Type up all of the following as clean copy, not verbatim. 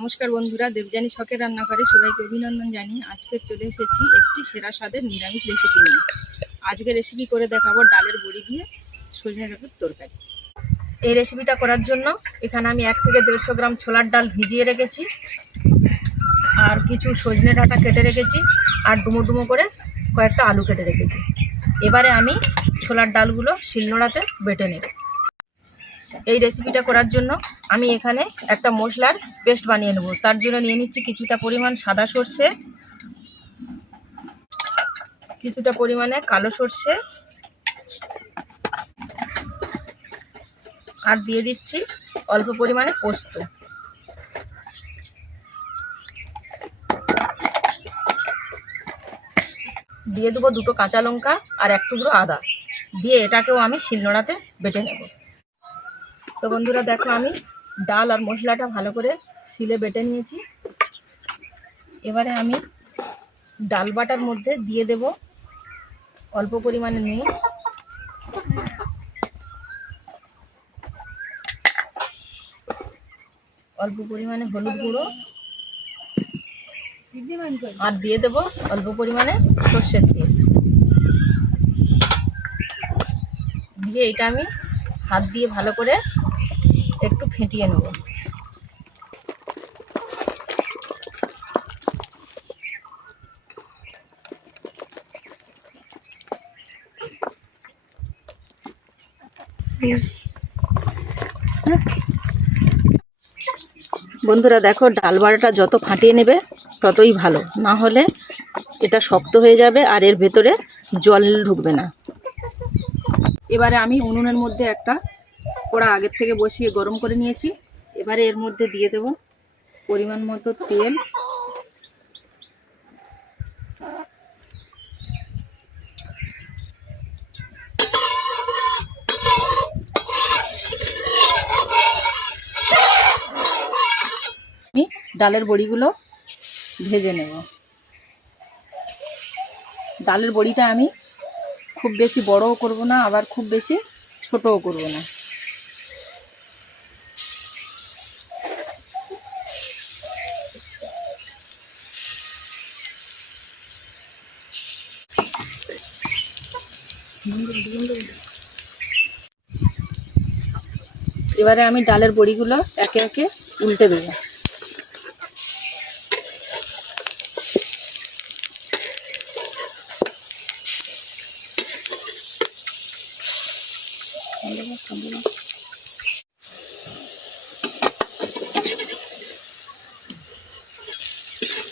নমস্কার বন্ধুরা, দেবযানী শখের রান্নাঘরে সবাইকে অভিনন্দন জানিয়ে আজকে চলে এসেছি একটি সেরা স্বাদের নিরামিষ রেসিপি নিয়ে। আজকে রেসিপি করে দেখাবো ডালের বড়ি দিয়ে সজনে ডাঁটার তরকারি। এই রেসিপিটা করার জন্য এখানে আমি 1 থেকে 150 গ্রাম ছোলার ডাল ভিজিয়ে রেখেছি, আর কিছু সজনে ডাঁটা কেটে রেখেছি, আর ডুমো ডুমো করে কয়েকটা আলু কেটে রেখেছি। এবারে আমি ছোলার ডালগুলো শিলনোড়াতে বেটে নেব। এই রেসিপিটা করার জন্য আমি এখানে একটা মশলার পেস্ট বানিয়ে নেব। তার জন্য নিয়ে নিচ্ছি কিছুটা পরিমাণ সাদা সর্ষে, কিছুটা পরিমাণে কালো সর্ষে, আর দিয়ে দিচ্ছি অল্প পরিমাণে পোস্ত। দিয়ে দেবো 2টো কাঁচা লঙ্কা আর 1 টুকরো আদা, দিয়ে এটাকেও আমি শিলনোড়াতে বেটে নেব। তো বন্ধুরা দেখো, আমি ডাল আর মশলাটা ভালো করে শিলে বেটে নিয়েছি। এবারে আমি ডাল বাটার মধ্যে দিয়ে দেব অল্প পরিমাণে নুন, অল্প পরিমাণে হলুদ গুঁড়ো, আর দিয়ে দেব অল্প পরিমাণে সর্ষের তেল। দিয়ে এটা আমি হাত দিয়ে ভালো করে একটু ফেটিয়ে নেব। বন্ধুরা দেখো, ডাল বাটাটা যত ফাটিয়ে নেবে ততই ভালো, না হলে এটা শক্ত হয়ে যাবে আর এর ভেতরে জল ঢুকবে না। এবারে আমি উনুনের মধ্যে একটা কড়া আগের থেকে বসিয়ে গরম করে নিয়েছি। এবারে এর মধ্যে দিয়ে দেব পরিমাণ মতো তেল, আমি ডালের বড়িগুলো ভেজে নেব। ডালের বড়িটা আমি খুব বেশি বড়ও করব না, আবার খুব বেশি ছোটও করব না। এবারে আমি ডালের বড়িগুলো একে একে উল্টে দেবো।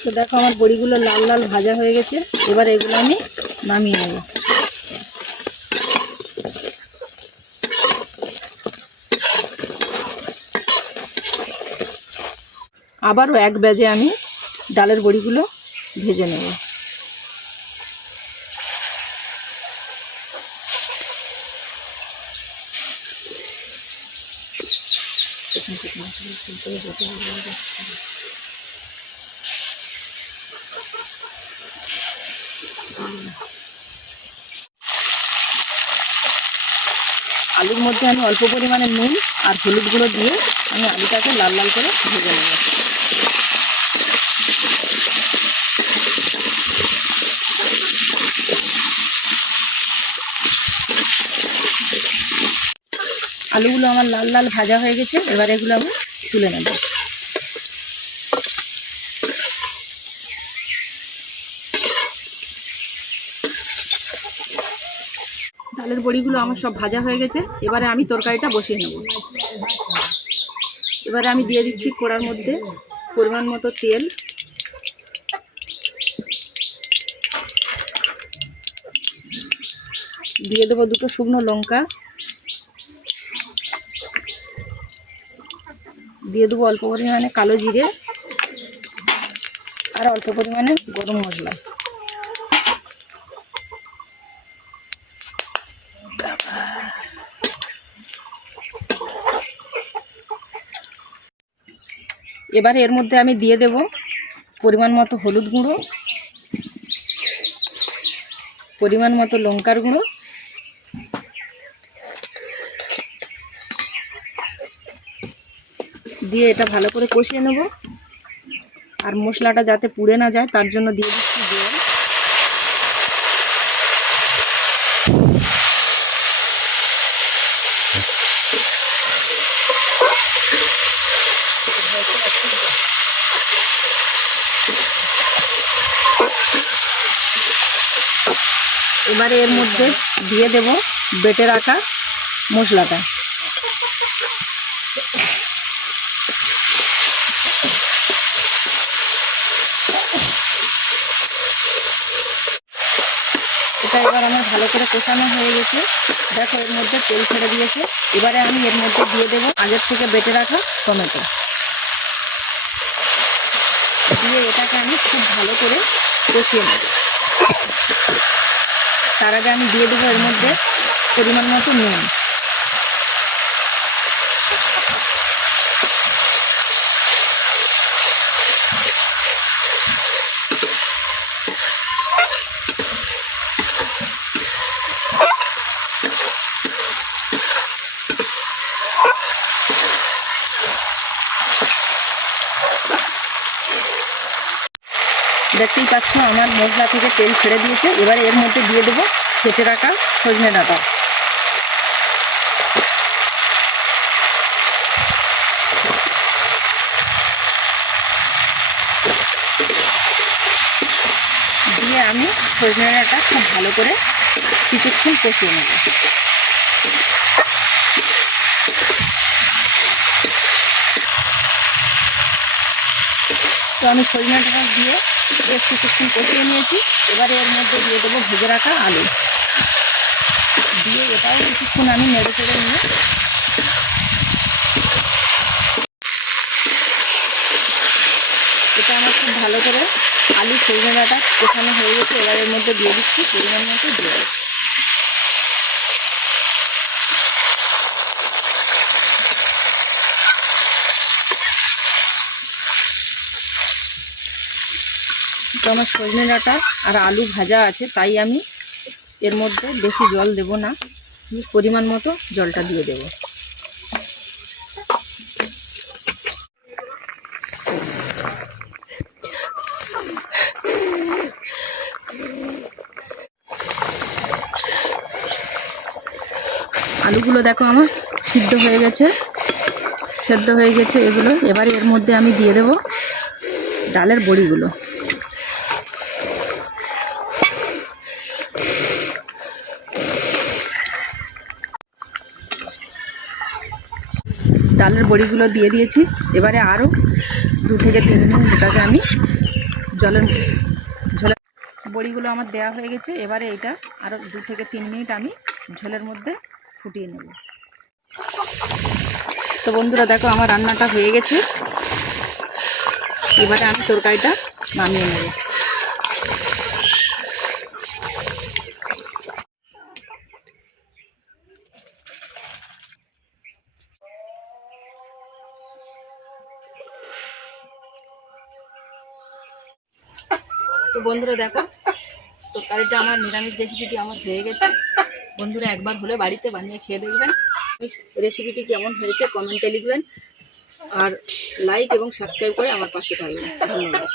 তো দেখো, আমার বড়িগুলো লাল লাল ভাজা হয়ে গেছে। এবার এগুলো আমি নামিয়ে নেব। আবারও 1 ব্যাচে আমি ডালের বড়িগুলো ভেজে নেব। আলুর মধ্যে আমি অল্প পরিমাণে নুন আর হলুদ গুঁড়ো দিয়ে আমি আলুটাকে লাল লাল করে ভেজে নেব। আলুগুলো আমার লাল লাল ভাজা হয়ে গেছে। এবার এগুলো আমি তুলে নেব। ডালের বড়িগুলো আমার সব ভাজা হয়ে গেছে। এবারে আমি তরকারিটা বসিয়ে নেব। এবারে আমি দিয়ে দিচ্ছি কড়ার মধ্যে পরিমাণ মতো তেল, দিয়ে দেবো 2টো শুকনো লঙ্কা, দিয়ে দেবো অল্প পরিমাণে কালো জিরে, আর অল্প পরিমাণে গরম মশলা। এবারে এর মধ্যে আমি দিয়ে দেব পরিমাণ মতো হলুদ গুঁড়ো, পরিমাণ মতো লঙ্কার গুঁড়ো, দিয়ে এটা ভালো করে কষিয়ে নেব। আর মশলাটা যাতে পুড়ে না যায় তার জন্য দিয়ে দিচ্ছি জল। এবারে এর মধ্যে দিয়ে দেব বেটে রাখা মশলাটা। এটা এবার আমার ভালো করে কষানো হয়ে গেছে। দেখো এর মধ্যে তেল ছেড়ে দিয়েছে। এবারে আমি এর মধ্যে দিয়ে দেব আগের থেকে বেটে রাখা টমেটো। দিয়ে এটাকে আমি খুব ভালো করে কষিয়ে নেব। তার আগে আমি দিয়ে দেবো এর মধ্যে পরিমাণ মতো নুন। দেখতেই পাচ্ছ আমার মশলা থেকে তেল ছেড়ে দিয়েছে। এবারে এর মধ্যে দিয়ে দেবো কেটে রাখা সজনে ডাঁটা। দিয়ে আমি সজনে ডাঁটা খুব ভালো করে কিছুক্ষণ কষিয়ে নেব। তো আমি সজনে ডাঁটা দিয়ে বেশ কিছুক্ষণ কষিয়ে নিয়েছি। এবারে এর মধ্যে দিয়ে দেবো ভেজে রাখা আলু। দিয়ে এটাও কিছুক্ষণ আমি নেড়ে চেড়ে নিয়ে এটা আমার খুব ভালো করে আলু সজনে ডাঁটা কষানো হয়ে গেছে। এবার এর মধ্যে দিয়ে দিচ্ছি পরিমাণ মতো জল। তো আমার সজনে ডাঁটা আর আলু ভাজা আছে, তাই আমি এর মধ্যে বেশি জল দেব না, পরিমাণ মতো জলটা দিয়ে দেব। আলুগুলো দেখো আমার সিদ্ধ হয়ে গেছে, সেদ্ধ হয়ে গেছে এগুলো। এবারে এর মধ্যে আমি দিয়ে দেব ডালের বড়িগুলো। ডালের বড়িগুলো দিয়ে দিয়েছি। এবারে আরও 2 থেকে 3 মিনিট এটাকে আমি ঝোলের বড়িগুলো আমার দেয়া হয়ে গেছে। এবারে এটা আরও 2 থেকে 3 মিনিট আমি ঝোলের মধ্যে ফুটিয়ে নেব। তো বন্ধুরা দেখো আমার রান্নাটা হয়ে গেছে। এবারে আমি তরকারিটা নামিয়ে নেব। তো বন্ধুরা দেখো তরকারিটা আমার নিরামিষ রেসিপিটি আমার হয়ে গেছে। বন্ধুরা একবার হলে বাড়িতে বানিয়ে খেয়ে দেখবেন। রেসিপিটি কেমন হয়েছে কমেন্টে লিখবেন, আর লাইক এবং সাবস্ক্রাইব করে আমার পাশে থাকবেন। ধন্যবাদ।